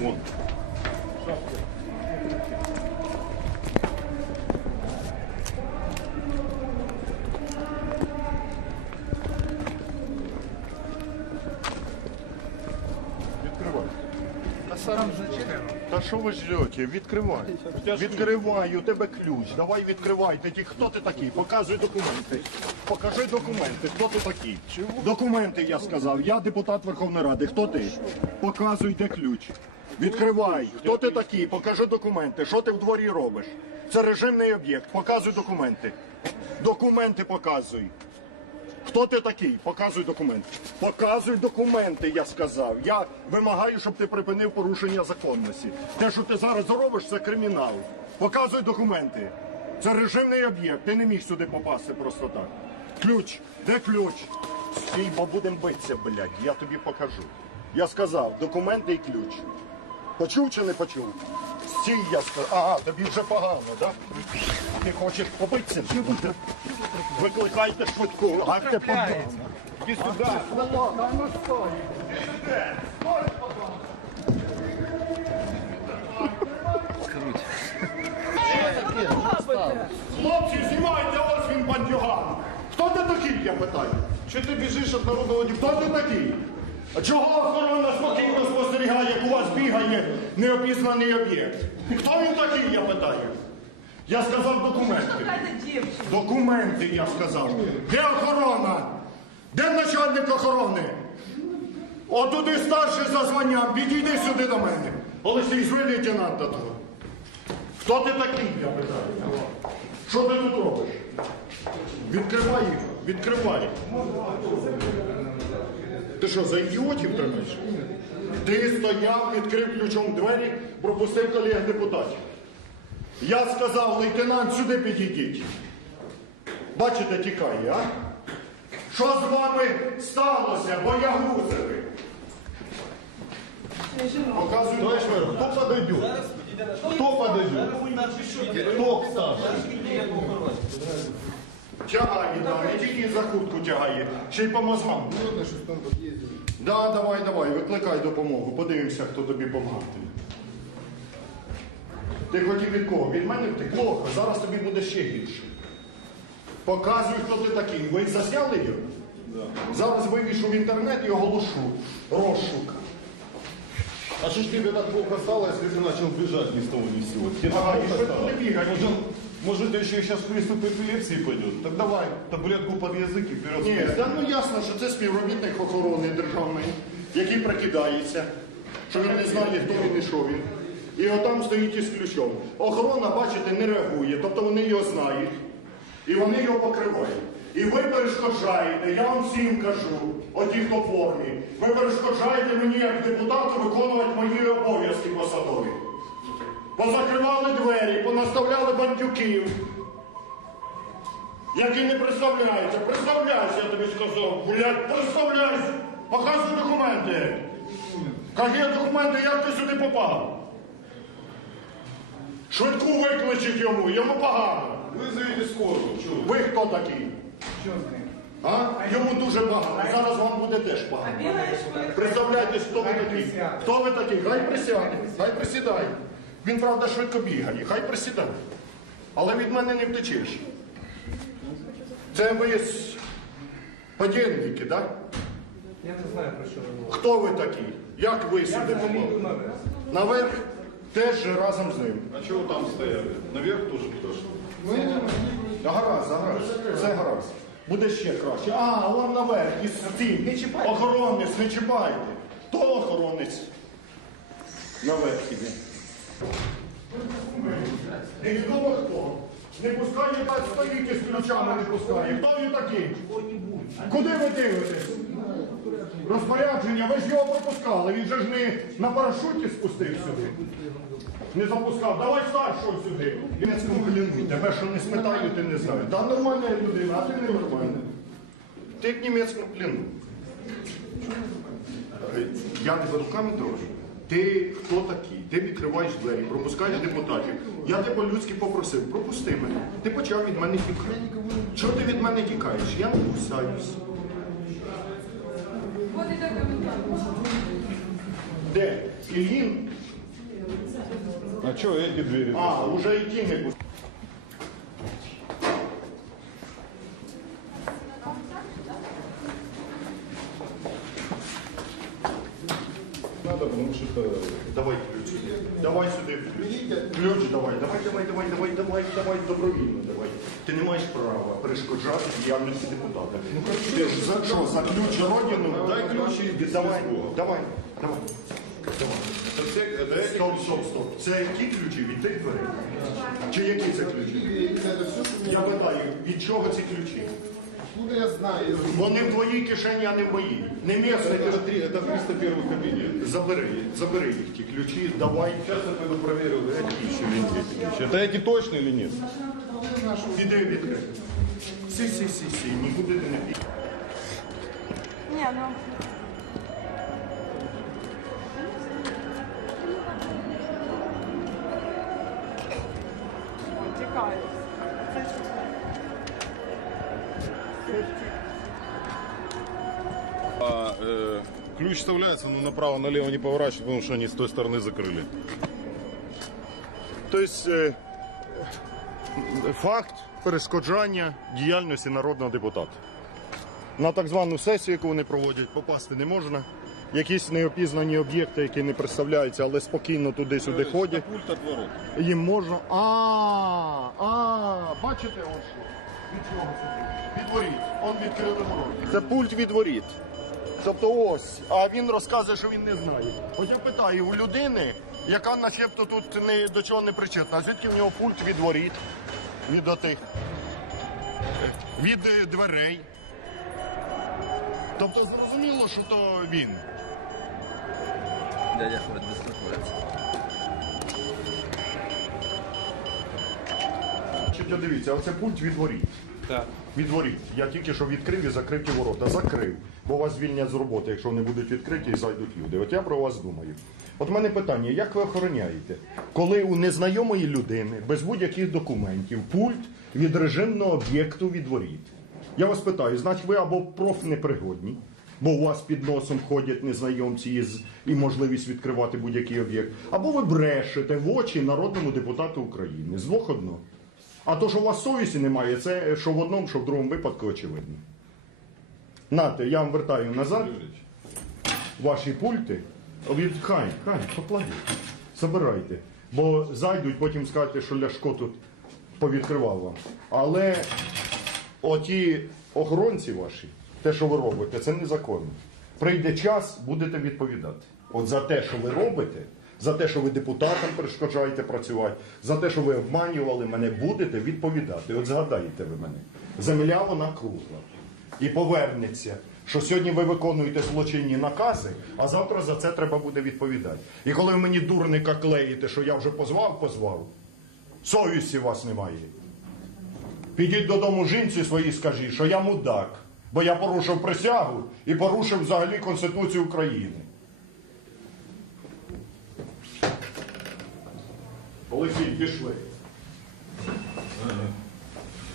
Вон. Та що ви ждете? Відкривай. Відкривай, у тебе ключ. Давай відкривай. Ти ті- хто ти такий? Показуй документи. Покажи документи. Хто ти такий? Документи, я сказав. Я депутат Верховної Ради. Хто ти? Показуй, де ключ. Відкривай. Хто ти такий? Покажи документи. Що ти в дворі робиш? Це режимний об'єкт. Показуй документи. Документи показуй. Хто ти такий? Показуй документи. Показуй документи, я сказав. Я вимагаю, щоб ти припинив порушення законності. Те, що ти зараз робиш, це кримінал. Показуй документи. Це режимний об'єкт. Ти не міг сюди попасти просто так. Ключ. Де ключ? Стій, бо будемо битися, блядь. Я тобі покажу. Я сказав, документи і ключ. Почув чи не почув? Стій, я сказав. Ага, тобі вже погано, так? Ти хочеш побитися? Викликайте швидку. А ти побив. Іди сюди. Хлопці, знімайте, ось він бандюган. Хто ти такий, я питаю? Чи ти біжиш від народного депутата? Хто ти такий? А чого охорона спокійно спостерігає, як у вас бігає неопізнаний об'єкт? Хто він такий, я питаю? Я сказав документи. Документи, я сказав. Де охорона? Де начальник охорони? Отуди старший за званням, підійди сюди до мене. Олексій, звий лейтенанта того. Хто ти такий, я питаю? Що ти тут робиш? Відкривай їх, відкривай. Ти що, за ідіотів тримаєш? Ти стояв, відкрив ключом двері, пропустив колег депутатів. Я сказав, лейтенант, сюди підійдіть. Бачите, тікає, а? Що з вами сталося, боягузики? Показуй. Товарищ мэр, кто подойдет? Кто подойдет? Кто старший? Тягає, да, не тільки за куртку тягає, ще й по мозгам. Да, давай, давай, викликай допомогу. Подивимося, хто тобі помагатиме. Ти хотів від кого? Від мене ти плохо, зараз тобі буде ще гірше. Показуй, хто ти такий. Ви засняли його? Зараз вивішу в інтернет і оголошу. Розшук. А что ж тебе так плохо стало, если ты начал бежать ни с того с сего? Тебе Ага, плохо что стало? ты бегаешь? Может, еще сейчас приступ эпилепсии пойдет? Так давай, таблетку под язык и вперед. Ні, та ну ясно, що це співробітник охорони державної, який прикидається, що він не знає, хто він і що він. І отам стоїть із ключом. Охорона, бачите, не реагує, тобто вони його знають, і вони його покривають. І ви перешкоджаєте, я вам всім кажу, оті, хто в формі, ви перешкоджаєте мені як депутату виконувати мої обов'язки. Позакривали двері, понаставляли бандюків. Який не представляється. Представляйся, я тобі сказав. Блядь, представляйся. Показуй документи. Кажи документи, як ти сюди попав. Швидку викличуть йому, йому погано. Вызовите скорую. Чего? Ви хто такий? А? Йому дуже погано. Зараз вам буде теж бігаєш? Представляйтесь, хто ви такий. Хто ви такий? Хай присяде, хай присідає. Він, правда, швидко бігає, хай присідає. Але від мене не втечеш. Це ви з подільники, так? Я не знаю про що ви говорите. Хто ви такі? Як ви сюди попали? наверх. Теж разом з ним. А чего там стояли? Наверх тоже подошел. Да гаразд, гаразд. Все гаразд. Буде ще краще. А, вон наверх, із цим. Не чіпайте. Охоронець, не чіпайте. Хто охоронець? Наверх іде. Невідомо хто. Не пускає, так стоїть із ключами, не пускає. Хто він такий? Куди ви дивитесь? Розпорядження, ви ж його пропускали. Він же ж не на парашуті спустив сюди. Не запускав. Давай старшого сюди. В німецькому плену. Тебе що не спитаю, ти не знаєш. Да нормальна людина, а ти не нормальна. Ти в німецькому плену. Е, Я тебе руками дрожу. Ти хто такий? Ти відкриваєш двері, пропускаєш депутатів. Я тебе по-людськи попросив, пропусти мене. Ти почав від мене тікати. Чого ти від мене тікаєш? Я не кусаюсь. І. Де? Ілін? А чого я під двері? А, уже йти не буде. потому что это... Давай ключ. Давай сюди ключ. Ключ давай, давай, давай, давай, давай, давай, давай, добровільно давай. Ти не маєш права перешкоджати діяльності депутата. Ну, ти ж за що, за ключ родину? Дай ключ і давай, свого. давай, давай. Давай. Это все, это эти Стоп, стоп, стоп. Це які ключі від тих дверей? Чи які це ключі? Это все, что Я питаю, від чого ці ключі? откуда я знаю. Вони в твоїй кишені, а не в моїй. Не місце. Это, три, это 301 кабинет. Забери, забери їх ті ключі, давай. Сейчас я пойду проверю, эти еще винты, эти ключи. Это эти точно или нет? Піди відкрити. Сі, сі, сі, сі, нікуди ти не підеш. Ні, ну. А э, ключ вставляется, но направо-налево не поворачивает, потому что они с той стороны закрыли. Тобто е, факт перешкоджання діяльності народного депутата. На так звану сесію, яку вони проводять, попасти не можна. Якісь неопізнані об'єкти, які не представляються, але спокійно туди-сюди ходять. Пульт от ворот. Їм можна. А, а, бачите, ось що? Від чого це? Від воріт. Он відкрили ворота. Це пульт від воріт. Тобто ось, а він розказує, що він не знає. От я питаю у людини, яка начебто тут не, до чого не причетна, а звідки в нього пульт від воріт, від отих, від е, дверей. Тобто зрозуміло, що то він. Дядя Ахмед безпокоїться. Значить, дивіться, оце пульт від воріт. Так. Від воріт. Я тільки що відкрив і закрив ті ворота. Закрив. Бо вас звільнять з роботи, якщо вони будуть відкриті і зайдуть люди. От я про вас думаю. От в мене питання: як ви охороняєте, коли у незнайомої людини без будь-яких документів пульт від режимного об'єкту від воріт? Я вас питаю, значить ви або профнепригодні, бо у вас під носом ходять незнайомці із, і можливість відкривати будь-який об'єкт, або ви брешете в очі народному депутату України. З двох одно. А то, що у вас совісті немає, це що в одному, що в другому випадку очевидно. Нате, я вам вертаю назад ваші пульти. Хай, хай, покладіть. Забирайте. Бо зайдуть, потім скажете, що Ляшко тут повідкривав вам. Але оті охоронці ваші, те, що ви робите, це незаконно. Прийде час, будете відповідати. От за те, що ви робите, за те, що ви депутатам перешкоджаєте працювати, за те, що ви обманювали мене, будете відповідати. От згадаєте ви мене. Земля вона кругла. І повернеться, що сьогодні ви виконуєте злочинні накази, а завтра за це треба буде відповідати. І коли ви мені дурника клеїте, що я вже позвав, позвав, совісті у вас немає. Підіть додому жінці своїй скажіть, що я мудак, бо я порушив присягу і порушив взагалі Конституцію України. Олексій, пішли. Ага.